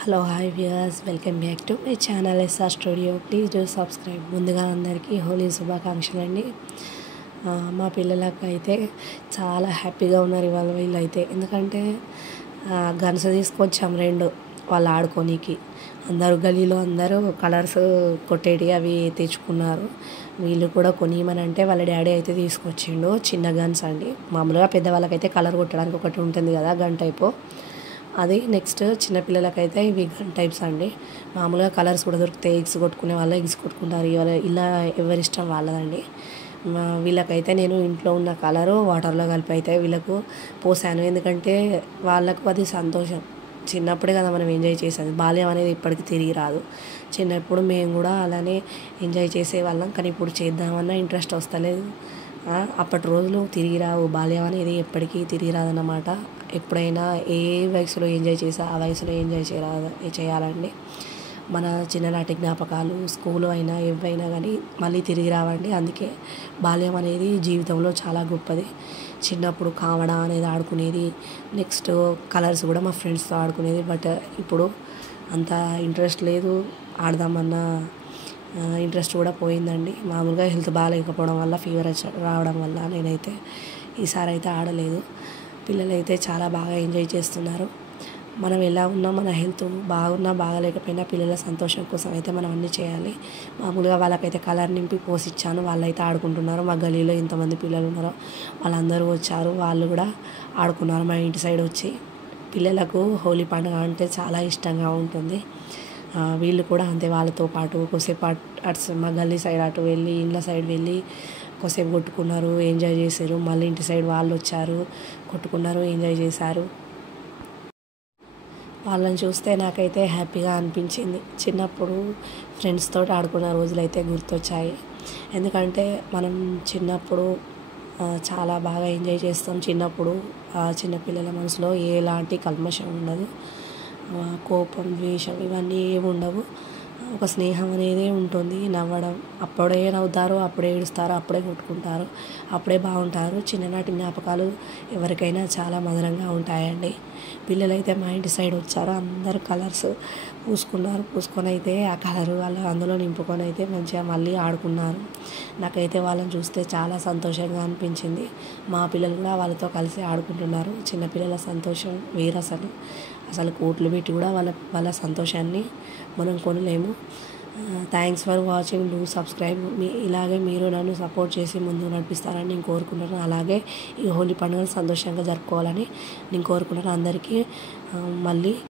Hello hi viewers, welcome back to my channel SR studio. Please do subscribe. ముందుగా అందరికీ హోలీ శుభాకాంక్షలు అండి. మా పిల్లలకు అయితే చాలా హ్యాపీగా ఉన్నారు ఇవాళ వీళ్ళైతే. ఎందుకంటే గన్స్ తీసుకొచ్చాం రెండు వాళ్ళు ఆడుకోనికి. అందరూ గలీలో అందరూ కలర్స్ కొట్టేటి అవి తెచ్చుకున్నారు. వీళ్ళు కూడా కొనియమని అంటే వాళ్ళ డాడీ అయితే తీసుకొచ్చిండు చిన్న గన్స్ అండి. మామూలుగా పెద్దవాళ్ళకైతే కలర్ కొట్టడానికి ఒకటి ఉంటుంది కదా, గన్ టైపు. అది నెక్స్ట్ చిన్నపిల్లలకైతే ఇవి గన్ టైప్స్ అండి. మామూలుగా కలర్స్ కూడా దొరుకుతాయి. ఎగ్స్ కొట్టుకునే వాళ్ళు ఎగ్స్ కొట్టుకుంటారు. ఇలా ఎవరిష్టం వాళ్ళదండి. వీళ్ళకైతే నేను ఇంట్లో ఉన్న కలరు వాటర్లో కలిపి అయితే వీళ్ళకు పోసాను. ఎందుకంటే వాళ్ళకు అది సంతోషం. చిన్నప్పుడే కదా మనం ఎంజాయ్ చేసేది. బాల్యం అనేది ఇప్పటికీ తిరిగి రాదు. చిన్నప్పుడు మేము కూడా అలానే ఎంజాయ్ చేసేవాళ్ళం. కానీ ఇప్పుడు చేద్దామన్నా ఇంట్రెస్ట్ వస్తలేదు. అప్పటి రోజులు తిరిగి రావు. బాల్యం అనేది ఎప్పటికీ తిరిగి రాదన్నమాట. ఎప్పుడైనా ఏ వయసులో ఎంజాయ్ చేసా ఆ వయసులో ఎంజాయ్ చేయాలండి. మన చిన్ననాటి జ్ఞాపకాలు స్కూల్ అయినా ఏవైనా కానీ మళ్ళీ తిరిగి రావండి. అందుకే బాల్యం అనేది జీవితంలో చాలా గొప్పది. చిన్నప్పుడు కావడా అనేది ఆడుకునేది. నెక్స్ట్ కలర్స్ కూడా మా ఫ్రెండ్స్తో ఆడుకునేది. బట్ ఇప్పుడు అంత ఇంట్రెస్ట్ లేదు. ఆడదామన్న ఇంట్రెస్ట్ కూడా పోయిందండి. మామూలుగా హెల్త్ బాగాలేకపోవడం వల్ల ఫీవర్ రావడం వల్ల నేనైతే ఈసారి అయితే ఆడలేదు. పిల్లలైతే చాలా బాగా ఎంజాయ్ చేస్తున్నారు. మనం ఎలా ఉన్నా మన హెల్త్ బాగున్నా బాగాలేకపోయినా పిల్లల సంతోషం కోసం అయితే మనం అన్నీ చేయాలి. మామూలుగా వాళ్ళకైతే కలర్ నింపి పోసిచ్చాను. వాళ్ళైతే ఆడుకుంటున్నారు. మా గలీలో ఎంతమంది పిల్లలు ఉన్నారో వాళ్ళందరూ వచ్చారు. వాళ్ళు కూడా ఆడుకున్నారు మా ఇంటి సైడ్ వచ్చి. పిల్లలకు హోలీ పండుగ అంటే చాలా ఇష్టంగా ఉంటుంది. వీళ్ళు కూడా అంతే. వాళ్ళతో పాటు కొద్దిసేపు అటు మా గల్లీ సైడ్ అటు వెళ్ళి ఇండ్ల సైడ్ వెళ్ళి కొద్దిసేపు కొట్టుకున్నారు, ఎంజాయ్ చేశారు. మళ్ళీ ఇంటి సైడ్ వాళ్ళు వచ్చారు, కొట్టుకున్నారు, ఎంజాయ్ చేశారు. వాళ్ళని చూస్తే నాకైతే హ్యాపీగా అనిపించింది. చిన్నప్పుడు ఫ్రెండ్స్ తోటి ఆడుకున్న రోజులైతే గుర్తొచ్చాయి. ఎందుకంటే మనం చిన్నప్పుడు చాలా బాగా ఎంజాయ్ చేస్తాం. చిన్నప్పుడు చిన్నపిల్లల మనసులో ఎలాంటి కల్మషం ఉండదు. కోపం, ద్వేషం ఇవన్నీ ఏమి ఉండవు. ఒక స్నేహం అనేది ఉంటుంది. నవ్వడం, అప్పుడే నవ్వుతారు, అప్పుడే ఏడుస్తారు, అప్పుడే కొట్టుకుంటారు, అప్పుడే బాగుంటారు. చిన్ననాటి జ్ఞాపకాలు ఎవరికైనా చాలా మధురంగా ఉంటాయండి. పిల్లలైతే మా ఇంటి సైడ్ వచ్చారు. అందరూ కలర్స్ పూసుకొని అయితే ఆ కలరు వాళ్ళు అందులో నింపుకొని అయితే మంచిగా మళ్ళీ ఆడుకున్నారు. నాకైతే వాళ్ళని చూస్తే చాలా సంతోషంగా అనిపించింది. మా పిల్లలు కూడా వాళ్ళతో కలిసి ఆడుకుంటున్నారు. చిన్నపిల్లల సంతోషం వేరు. అసలు కోట్లు పెట్టి కూడా వాళ్ళ సంతోషాన్ని మనం కొనలేము. Thanks for watching. Do subscribe. ఇలాగే మీరు నన్ను సపోర్ట్ చేసి ముందు నడిపిస్తారని నేను కోరుకుంటున్నాను. అలాగే ఈ హోలీ పండుగను సంతోషంగా జరుపుకోవాలని నేను కోరుకుంటున్నాను. అందరికీ మళ్ళీ